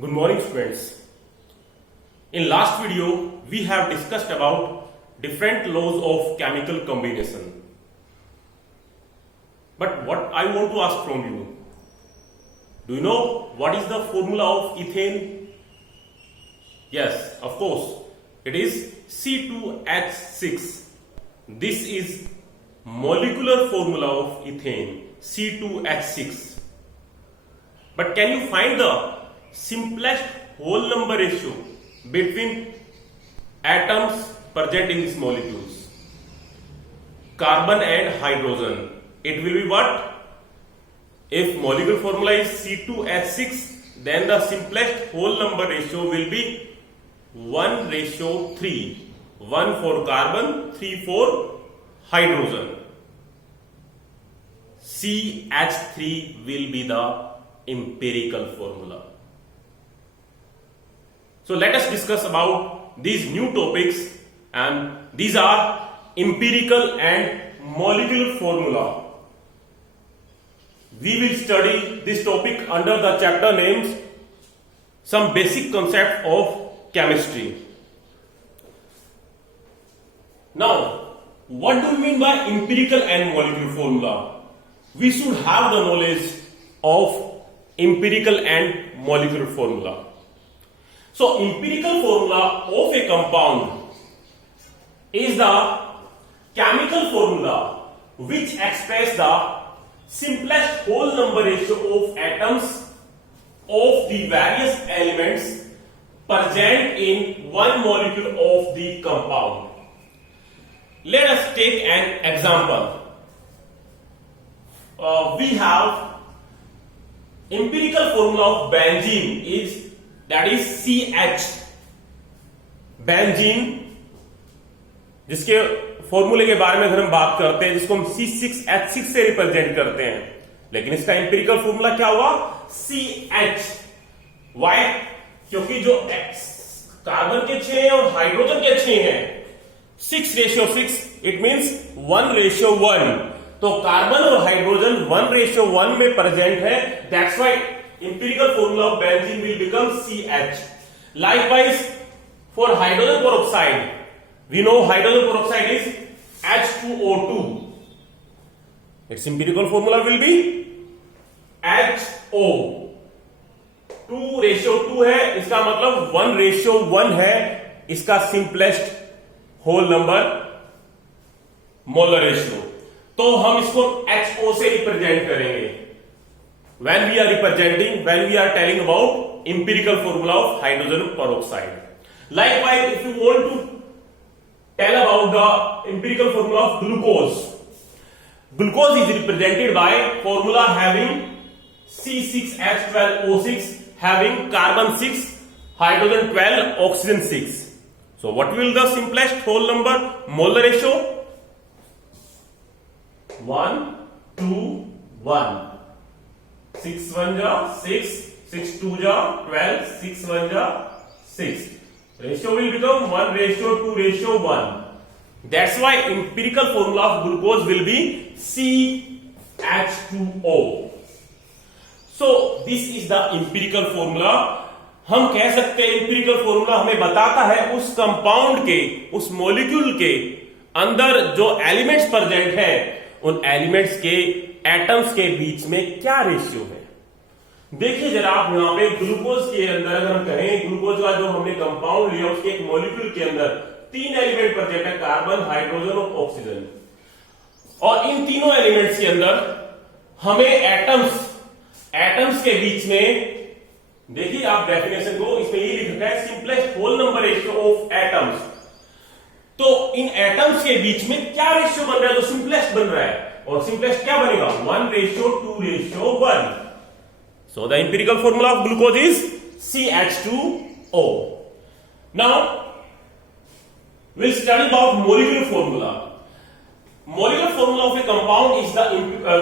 Good morning, students. In last video, we have discussed about different laws of chemical combination. But what I want to ask from you, do you know what is the formula of ethane? Yes, of course, it is C2H6. This is molecular formula of ethane, C2H6. But can you find the simplest whole number ratio between atoms present in these molecules? Carbon and hydrogen. It will be what? If molecular formula is C2H6, then the simplest whole number ratio will be 1:3. 1 for carbon, 3 for hydrogen. CH3 will be the empirical formula. So let us discuss about these new topics, and these are empirical and molecular formula. We will study this topic under the chapter names Some Basic Concepts of Chemistry. Now, what do we mean by empirical and molecular formula? We should have the knowledge of empirical and molecular formula. So, empirical formula of a compound is the chemical formula which expresses the simplest whole number ratio of atoms of the various elements present in one molecule of the compound. Let us take an example. We have empirical formula of benzene is CH. Benzene, जिसके फॉर्मूले के बारे में अगर हम बात करते हैं, जिसको हम C6H6 से रिप्रेजेंट करते हैं, लेकिन इसका एम्पिरिकल फॉर्मूला क्या हुआ? CH. वाई? क्योंकि जो कार्बन के 6 और हाइड्रोजन के 6 हैं, 6:6, इट मींस 1:1. तो कार्बन और हाइड्रोजन 1:1 में प्रेजेंट है. That's why empirical formula of benzene will become CH. Likewise, for hydrogen peroxide, we know hydrogen peroxide is H2O2. Its empirical formula will be HO. 2:2 है, इसका मतलब 1:1 है इसका simplest whole number molar ratio. तो हम इसको HO से represent करेंगे when we are telling about empirical formula of hydrogen peroxide. Likewise, if you want to tell about the empirical formula of glucose is represented by formula having C6H12O6 having carbon 6, hydrogen 12, oxygen 6. So what will the simplest whole number molar ratio? 1:1. 6 1 ja 6, 6 2 ja 12, 6 1 ja 6. Ratio will become 1:2:1. That's why empirical formula of glucose will be CH2O. So this is the empirical formula. हम कह सकते हैं empirical formula हमें बताता है उस compound के, उस मॉलिक्यूल के अंदर जो एलिमेंट्स प्रेजेंट है, उन एलिमेंट्स के एटम्स के बीच में क्या रेशियो है. देखिए जरा आप यहां पे ग्लूकोज के अंदर अगर हम कहें, ग्लूकोज का जो हमने कंपाउंड लिया उसके एक मॉलिक्यूल के अंदर 3 एलिमेंट प्रेजेंट है, कार्बन, हाइड्रोजन और ऑक्सीजन. और इन तीनों एलिमेंट्स के अंदर हमें एटम्स के बीच में, देखिए आप डेफिनेशन को इसमें ये लिखा है simplest whole number ratio of atoms. तो इन एटम्स के बीच में क्या रेशियो बन रहा है? जो सिंपलेस्ट बन रहा है, और सिंपलेस्ट क्या बनेगा? 1:2:1. So the empirical formula of glucose is CH2O. Now we'll study about molecular formula. Molecular formula of a compound is the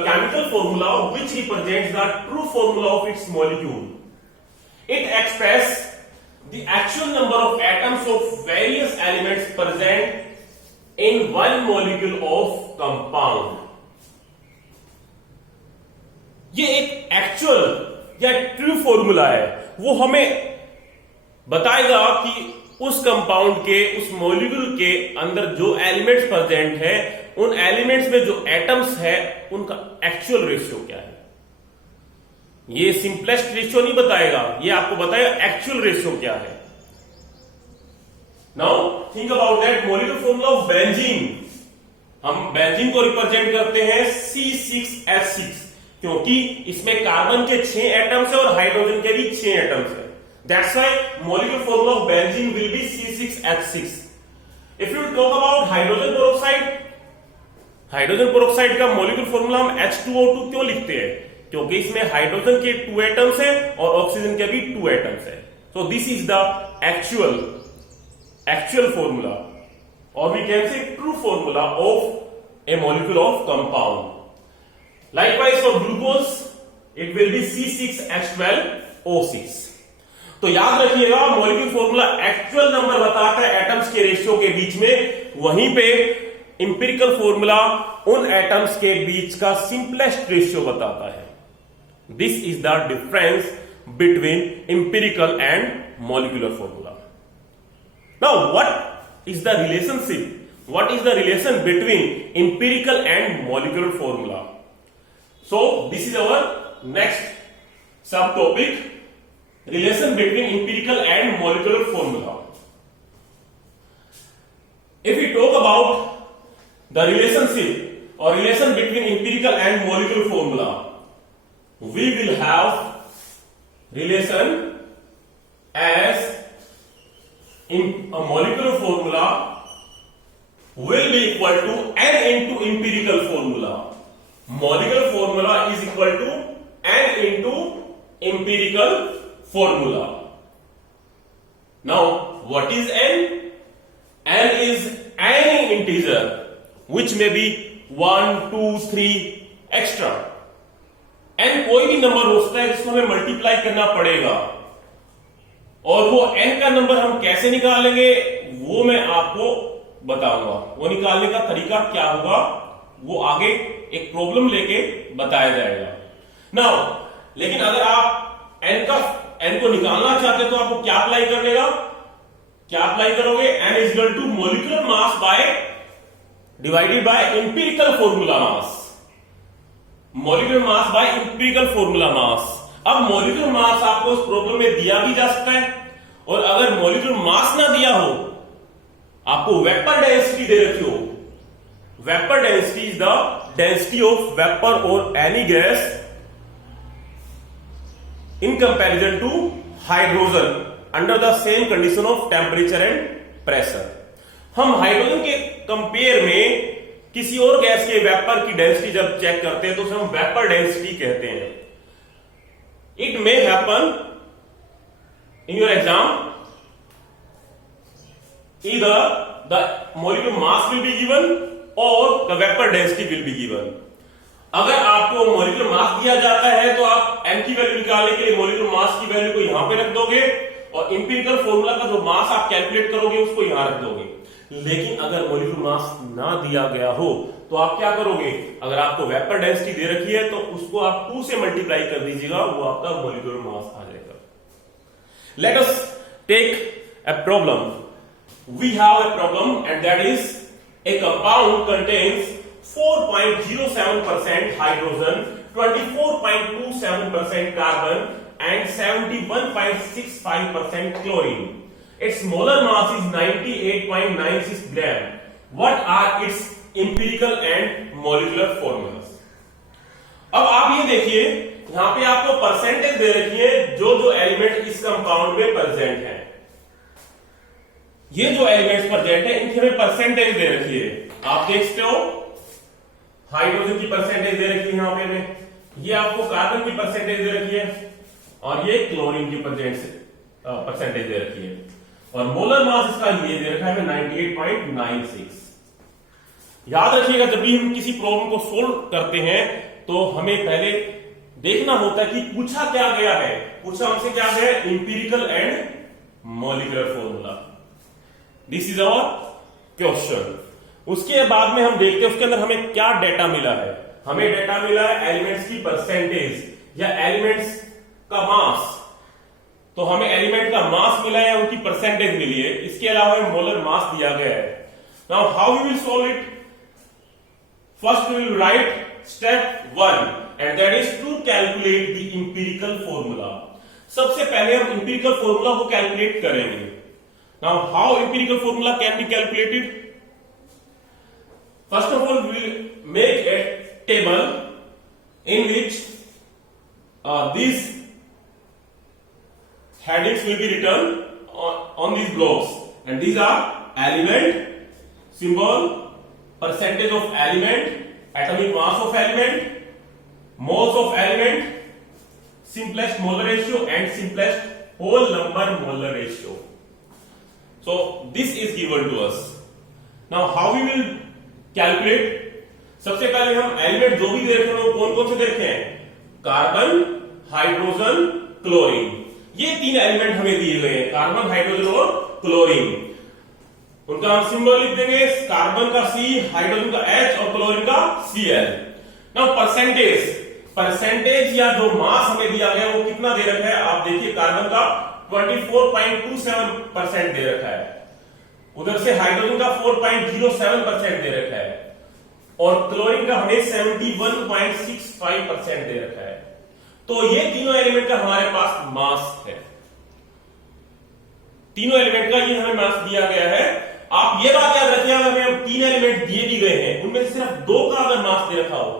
chemical formula which represents the true formula of its molecule. It expresses the actual number of atoms of various elements present in one molecule of compound. ये एक actual या true formula है वो हमें बताएगा कि उस compound के, उस मॉलिक्यूल के अंदर जो एलिमेंट्स प्रेजेंट है, उन एलिमेंट्स में जो एटम्स है उनका एक्चुअल रेशियो क्या है। ये सिंपलेस्ट रेशियो नहीं बताएगा, ये आपको बताएगा एक्चुअल रेशियो क्या है। Now think about that molecular formula of benzene. हम बेंजीन को रिप्रेजेंट करते हैं C6H6, क्योंकि इसमें कार्बन के 6 एटम्स है और हाइड्रोजन के भी 6 एटम्स है। That's why molecular formula of benzene will be C6H6. If you talk about hydrogen peroxide, hydrogen peroxide का मॉलिक्यूलर फॉर्मूला हम H2O2 क्यों लिखते हैं? क्योंकि इसमें हाइड्रोजन के 2 एटम्स हैं और ऑक्सीजन के भी 2 एटम्स हैं। So this is the actual formula, or we can say true formula of a molecule of compound. Likewise for glucose, it will be C6H12O6. तो याद रखिएगा, मॉलिक्यूलर फॉर्मूला एक्चुअल नंबर बताता है एटम्स के ratio के बीच में, वहीं पे इंपिरिकल फॉर्मूला उन एटम्स के बीच का सिंपलेस्ट रेशियो बताता है। This is the difference between empirical and molecular formula. Now what is the relationship, what is the relation between empirical and molecular formula? So this is our next सब topic, relation between empirical and molecular formula. If we talk about the relationship or relation between empirical and molecular formula, we will have relation as in a molecular formula will be equal to n into empirical formula. Molecular formula is equal to n into empirical formula. Now what is n? N is any integer which may be 1, 2, 3 extra. n कोई भी number हो सकता है जिसको हमें multiply करना पड़ेगा, और वो n का नंबर हम कैसे निकालेंगे वो मैं आपको बताऊंगा। वो निकालने का तरीका क्या होगा वो आगे एक प्रॉब्लम लेके बताया जाएगा। नाउ लेकिन अगर आप n को निकालना चाहते हैं तो आपको क्या अप्लाई करेगा, क्या अप्लाई करोगे? n is equal to molecular mass by divided by empirical formula mass. Molecular mass by empirical formula mass. अब मॉलिक्यूलर मास आपको इस प्रॉब्लम में दिया भी जा सकता है, और अगर मॉलिक्यूलर मास ना दिया हो, आपको वेपर डेंसिटी दे रखी हो, vapour density is the density of vapour और any gas in comparison to hydrogen under the same condition of temperature and pressure. हम हाइड्रोजन के कंपेयर में किसी और गैस के वेपर की डेंसिटी जब चेक करते हैं तो उसे हम वेपर डेंसिटी कहते हैं। It may happen in your exam, either the molecular mass will be given or the vapor density will be given. अगर आपको मॉलिक्यूलर मास दिया जाता है तो आप n की वैल्यू निकालने के लिए मॉलिक्यूलर मास की वैल्यू को यहां पे रख दोगे, और इंपिरिकल फॉर्मूला का जो मास आप कैलकुलेट करोगे उसको यहां रख दोगे। लेकिन अगर मॉलिक्यूलर मास ना दिया गया हो तो आप क्या करोगे? अगर आपको वेपर डेंसिटी दे रखी है तो उसको आप 2 से मल्टीप्लाई कर दीजिएगा, वो आपका मॉलिक्यूलर मास आ जाएगा। Let us take a problem. We have a problem and that is a compound contains 4.07% hydrogen, 24.27% carbon and 71.65% chlorine. Its molar mass is 98.96 gram. What are its empirical and molecular formulas? अब आप ये देखिए, यहां पे आपको percentage दे रखी है जो जो एलिमेंट इस कंपाउंड में प्रेजेंट है। ये जो एलिमेंट्स प्रेजेंट है इनकी हमें परसेंटेज दे रखी है। आप देखते हो हाइड्रोजन की परसेंटेज दे रखी है यहां पे, ये आपको कार्बन की परसेंटेज दे रखी है, और ये क्लोरीन की परसेंटेज दे रखी है, और मोलर मास इसका ये दे रखा है 98.96। याद रखिएगा, जब भी हम किसी प्रॉब्लम को सोल्व करते हैं तो हमें पहले देखना होता है कि पूछा क्या गया है। पूछा हमसे क्या गया है? Empirical and molecular formula. This is our question. उसके बाद में हम देखते हैं उसके अंदर हमें क्या डेटा मिला है। हमें डेटा मिला है एलिमेंट्स की परसेंटेज या एलिमेंट्स का मास। तो हमें एलिमेंट का मास मिला है, उनकी परसेंटेज मिली है, इसके अलावा हमें मोलर मास दिया गया है। Now how we will solve it? First we will write step 1 and that is to calculate the empirical formula. सबसे पहले हम इंपिरिकल फॉर्मूला को कैलकुलेट करेंगे। Now how empirical formula can be calculated? First of all we will make a table in which these headings will be written on these blocks, and these are element symbol, percentage of element, atomic mass of element, moles of element, simplest molar ratio and simplest whole number molar ratio. So this is given to us. Now how we will calculate? सबसे पहले हम element जो भी दे रखे हैं वो कौन कौन से दे रखे हैं? Carbon, hydrogen, chlorine. ये तीन एलिमेंट हमें दिए गए हैं, कार्बन, हाइड्रोजन और क्लोरीन। उनका हम सिंबल लिख देंगे, कार्बन का C, हाइड्रोजन का H और क्लोरीन का Cl। नाउ परसेंटेज या जो मास हमें दिया गया वो कितना दे रखा है? आप देखिए, कार्बन का 24.27% दे रखा है, उधर से हाइड्रोजन का 4.07% दे रखा है और क्लोरीन का हमें 71.65% दे रखा है। तो ये तीनों एलिमेंट का हमारे पास मास है, तीनों एलिमेंट का ये हमें मास दिया गया है। आप ये बात याद रखिए, अगर हमें तीन एलिमेंट दिए भी गए हैं, उनमें से सिर्फ दो का अगर मास दे रखा हो,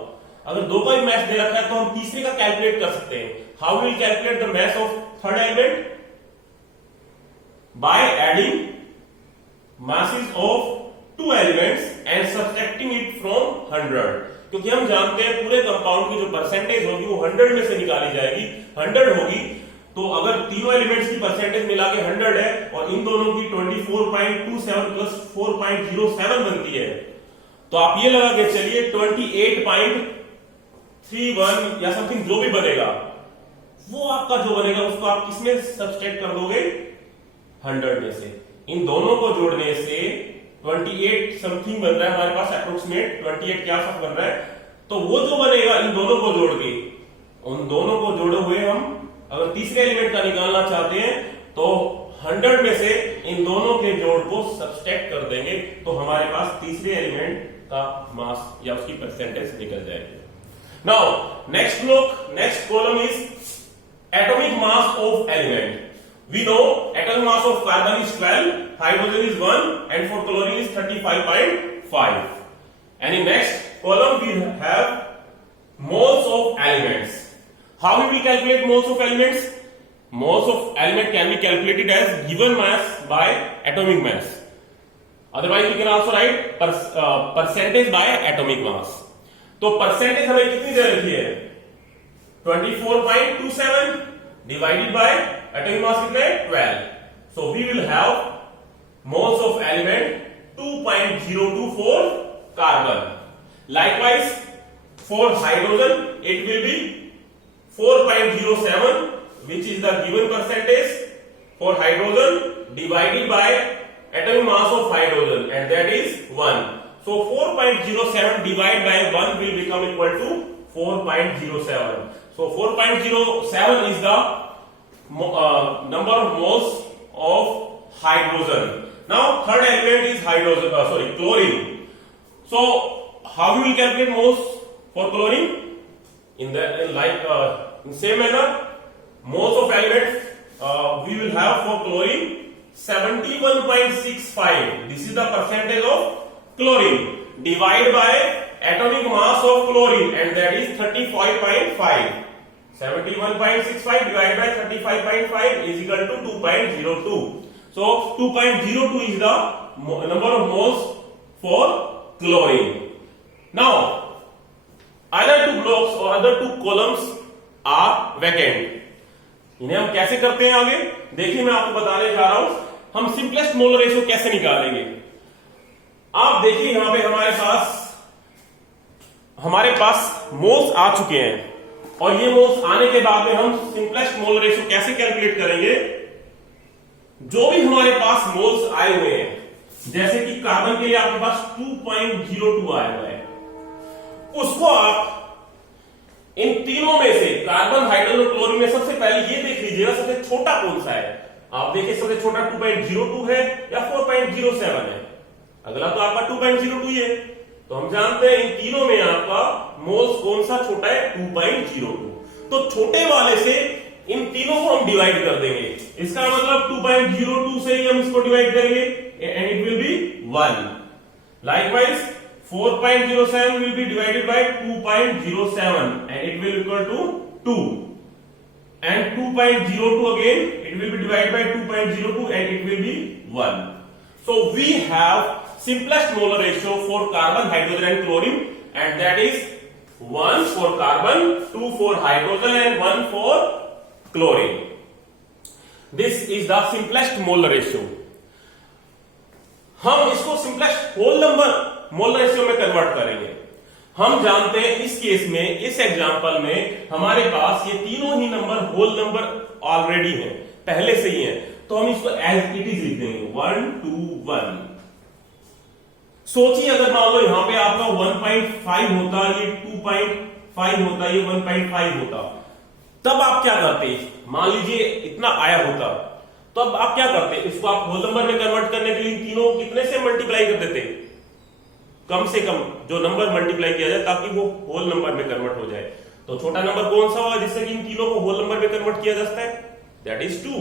अगर दो का भी मास दे रखा है, तो हम तीसरे का कैलकुलेट कर सकते हैं। How will calculate the mass of third element? By adding masses of two elements and subtracting it from 100, क्योंकि हम जानते हैं पूरे कंपाउंड की जो परसेंटेज होगी वो 100 में से निकाली जाएगी। 100 होगी, तो अगर तीनों एलिमेंट्स की परसेंटेज मिला के 100 है और इन दोनों की 24.27 प्लस 4.07 बनती है, तो आप ये लगा के चलिए 28.31 या समथिंग जो भी बनेगा, वो आपका जो बनेगा उसको आप किसमें सब्सट्रैक्ट कर दोगे? 100 में से। इन दोनों को जोड़ने से 28 समथिंग बन रहा है हमारे पास, अप्रोक्सीमेट 28 के आसपास बन रहा है। तो वो जो बनेगा इन दोनों को जोड़ के, उन दोनों को जोड़े हुए हम अगर तीसरे एलिमेंट का निकालना चाहते हैं तो 100 में से इन दोनों के जोड़ को सब्सट्रैक्ट कर देंगे, तो हमारे पास तीसरे एलिमेंट का मास या उसकी परसेंटेज निकल जाएगी। Now next column is atomic mass of element. We know atomic mass of carbon is 12, hydrogen is 1, and for chlorine is 35.5. And in next column we have moles of elements. How will we calculate moles of elements? Moles of element can be calculated as given mass by atomic mass. Otherwise we can also write percentage by atomic mass. तो percentage हमें कितनी दे रखी है? 24.27 divided by atomic mass कितना है? 12. So we will have moles of element 2.024 carbon. Likewise for hydrogen it will be 4.07, which is the given percentage for hydrogen divided by atomic mass of hydrogen, and that is 1. So 4.07 divided by 1 will become equal to 4.07. So 4.07 is the number of moles of hydrogen. Now third element is chlorine. So how we will calculate moles for chlorine? In same manner, moles of elements we will have for chlorine 71.65. This is the percentage of chlorine divided by atomic mass of chlorine, and that is 35.5. 71.65 divided by 35.5 is equal to 2.02. So 2.02 is the number of moles for chlorine. Now other two blocks or other two columns are vacant. इन्हें हम कैसे करते हैं आगे देखिए, मैं आपको बताने जा रहा हूं हम सिंपलेस्ट मोलर रेशियो कैसे निकालेंगे। आप देखिए यहां पे हमारे पास मोल्स आ चुके हैं, और ये मोल्स आने के बाद में हम सिंपलेस्ट मोलर रेशियो कैसे कैलकुलेट करेंगे? जो भी हमारे पास मोल्स आए हुए हैं, जैसे कि कार्बन के लिए आपके पास 2.02 आया हुआ है, उसको आप इन तीनों में से कार्बन, हाइड्रोजन और क्लोरीन में सबसे पहले ये देख लीजिएगा सबसे छोटा कौन सा है। आप देखिए सबसे छोटा 2.02 है या 4.07 है। अगला तो आपका 2.02 है। तो हम जानते हैं इन तीनों में आपका मोल्स कौन सा छोटा है, 2.02। तो छोटे वाले से इन तीनों को हम डिवाइड कर देंगे। इसका मतलब 2.02 से ही हम इसको डिवाइड करेंगे and it will be 1। Likewise 4.07 will be divided by 2.07 and it will equal to 2, and 2.02 again it will be divided by 2.02 and it will be 1. So we have simplest molar ratio for carbon, hydrogen and chlorine, and that is 1 for carbon, 2 for hydrogen and 1 for chlorine. This is the simplest molar ratio. हम इसको simplest whole number molar ratio में convert करेंगे। हम जानते हैं इस case में, इस एग्जांपल में हमारे पास ये तीनों ही नंबर होल नंबर ऑलरेडी हैं, पहले से ही हैं, तो हम इसको एज इट इज लिख देंगे 1 2 1। सोचिए अगर मान लो यहां पे आपका 1.5 होता, ये 2.5 होता, ये 1.5 होता, तब आप क्या करते? मान लीजिए इतना आया होता, तो अब आप क्या करते? इसको आप होल नंबर में कन्वर्ट करने के लिए तीनों कितने से मल्टीप्लाई कर देते? कम से कम जो नंबर मल्टीप्लाई किया जाए ताकि वो होल नंबर में कन्वर्ट हो जाए। तो छोटा नंबर कौन सा होगा जिससे कि इन तीनों को होल नंबर में कन्वर्ट किया जा सकता है? That is 2।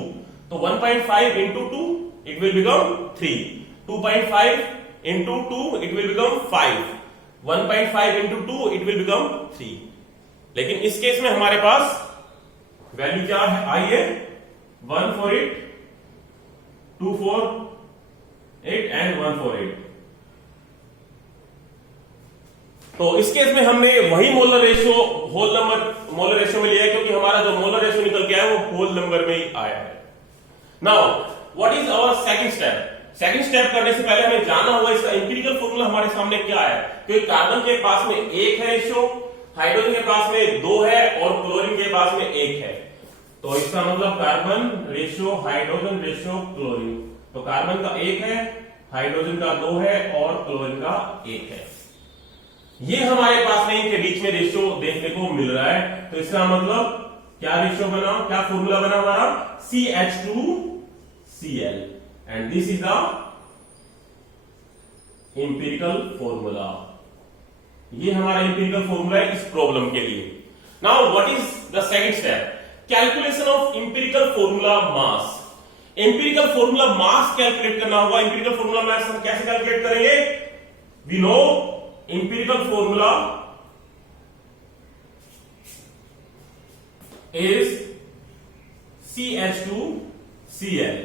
तो 1.5 into 2 it will become 3, 2.5 into 2 it will become 5, 1.5 into 2 it will become 3। लेकिन इस केस में हमारे पास वैल्यू क्या है आई है? 1 for 8, 2 for 8 and 1 for 8। तो इस केस में हमने वही molar ratio whole number molar ratio में लिया है क्योंकि हमारा जो मोलर रेशियो निकल के आया वो होल नंबर में ही आया है। Now what is our second step? Second step करने से पहले हमें जानना होगा इसका एम्पिरिकल फॉर्मूला हमारे सामने क्या है। क्योंकि कार्बन के पास में 1 है रेशियो, हाइड्रोजन के पास में 2 है और क्लोरीन के पास में 1 है। तो इसका मतलब carbon ratio, hydrogen ratio, chlorine. तो कार्बन का 1 है, हाइड्रोजन का 2 है और क्लोरीन का 1 है। ये हमारे पास में इनके बीच में रेशियो देखने को मिल रहा है। तो इसका मतलब क्या रेशियो बना, क्या फॉर्मूला बना हमारा? CH2Cl and this is the empirical formula. ये हमारा एम्पिरिकल फॉर्मूला है इस प्रॉब्लम के लिए। Now what is the second step? Calculation of empirical formula mass. Empirical formula mass calculate करना होगा। एम्पिरिकल फॉर्मूला मास हम कैसे कैलकुलेट करेंगे? We know empirical formula is CH2Cl।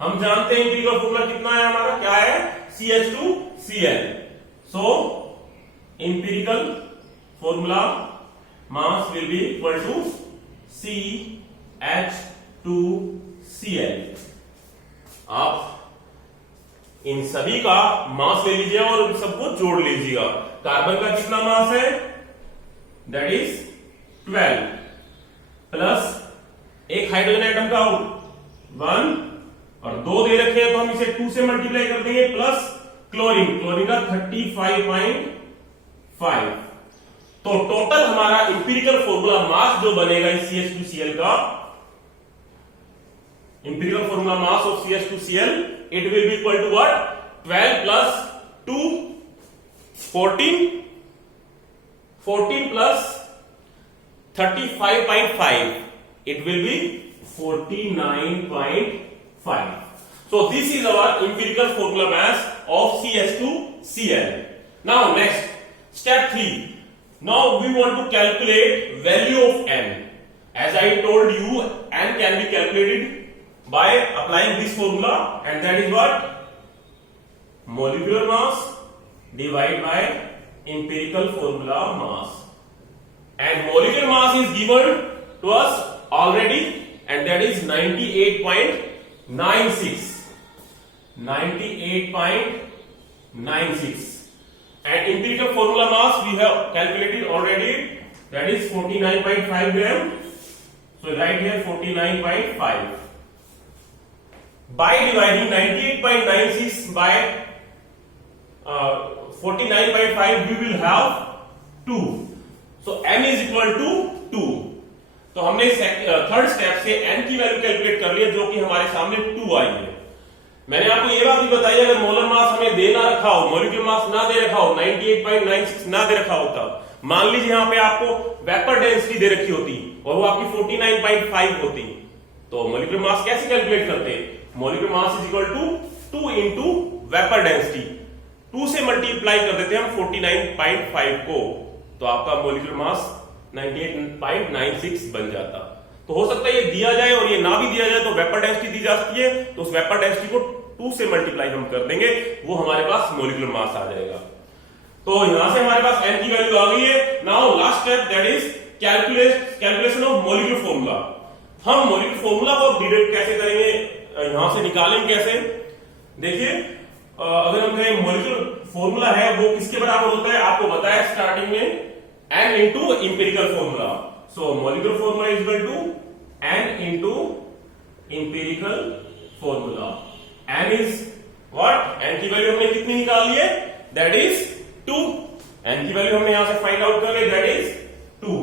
हम जानते हैं empirical formula कितना है हमारा, क्या है? CH2Cl। so empirical formula mass will be equal to CH2Cl। आप इन सभी का मास ले लीजिए और सबको जोड़ लीजिएगा। कार्बन का कितना मास है? दैट इज 12 प्लस एक हाइड्रोजन एटम का 1 और 2 दे रखे हैं तो हम इसे 2 से मल्टीप्लाई कर देंगे, प्लस क्लोरीन का 35.5। तो टोटल हमारा इंपिरिकल फॉर्मूला मास जो बनेगा इस CH2Cl का, empirical formula mass of CH2Cl, it will be equal to what? 12 plus 2 14 plus 35.5 it will be 49.5. So this is our empirical formula mass of CH2Cl. Now next step 3. Now we want to calculate value of N. As I told you, N can be calculated by applying this formula, and that is what? Molecular mass divided by empirical formula mass. And molecular mass is given to us already, and that is 98.96. 98.96. And empirical formula mass we have calculated already, that is 49.5 gram. So right here 49.5. By dividing 98.96 by 49.5 we will have 2. So n is equal to 2। तो हमने third step से n की value calculate कर लिया, जो कि हमारे सामने 2 आई है। मैंने आपको ये बात भी बताई, अगर मोलर मास हमें दे ना रखा हो, मॉलिक्यूलर मास ना दे रखा हो, 98.96 ना दे रखा होता, मान लीजिए यहां पे आपको वेपर डेंसिटी दे रखी होती और वो आपकी 49.5 होती, तो मॉलिक्यूलर मास कैसे कैलकुलेट करते हैं? Molecular mass is equal to 2 into vapour density, 2 से मल्टीप्लाई कर देते हैं हम 49.5 को, तो आपका मॉलिक्यूलर मास 98.96 बन जाता। तो हो सकता है ये दिया जाए और ये ना भी दिया जाए, तो वेपर डेंसिटी दी जाती है, तो उस वेपर डेंसिटी को 2 से मल्टीप्लाई हम कर देंगे, वो हमारे पास मॉलिक्यूलर मास आ जाएगा। तो यहां से हमारे पास n की वैल्यू आ गई है। Now last step, that is calculation of molecular formula. हम मॉलिक्यूलर फॉर्मूला को डिराइव कैसे करेंगे, यहां से निकालेंगे कैसे? देखिए, अगर हम कहें मॉलिक्यूलर फॉर्मूला है वो किसके बराबर होता है, आपको बताया स्टार्टिंग में, n into empirical formula. So molecular formula is equal to n into empirical formula. n is what? n की वैल्यू हमने कितनी निकाल ली है? That is 2। n की वैल्यू हमने यहां से फाइंड आउट कर ली, दैट इज 2।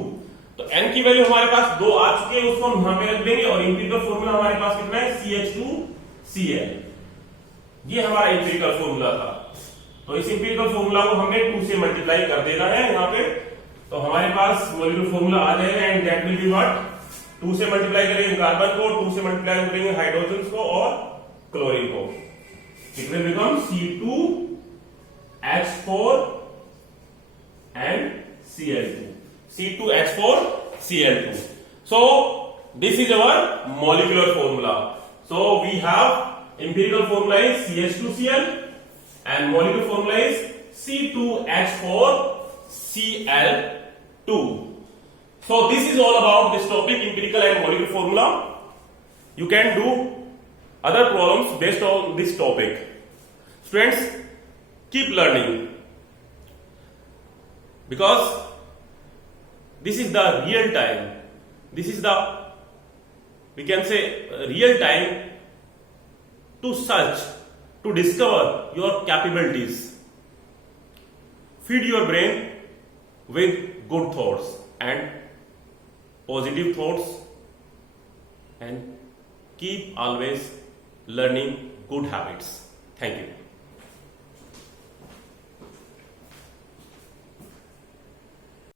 तो n की वैल्यू हमारे पास 2 आ चुके हैं, उसको हम यहां पे रख देंगे, और इंपेरिकल फॉर्मूला हमारे पास कितना है? CH2Cl। ये हमारा इंपेरिकल फॉर्मूला था। तो इस इंपेरिकल फॉर्मूला को हमें 2 से मल्टीप्लाई कर देना है यहां पे, तो हमारे पास मॉलिक्यूलर फॉर्मूला आ जाएगा, and that will be what? 2 से मल्टीप्लाई करेंगे कार्बन को, 2 से मल्टीप्लाई करेंगे हाइड्रोजन को और क्लोरीन को, it will become C2H4 and Cl2, C2H4Cl2. So this is our molecular formula. So we have empirical formula is CH2Cl and molecular formula is C2H4Cl2. So this is all about this topic, empirical and molecular formula. You can do other problems based on this topic. Students, keep learning, because this is the real time, this is the, we can say, real time to search, to discover your capabilities. Feed your brain with good thoughts and positive thoughts, and keep always learning good habits. Thank you.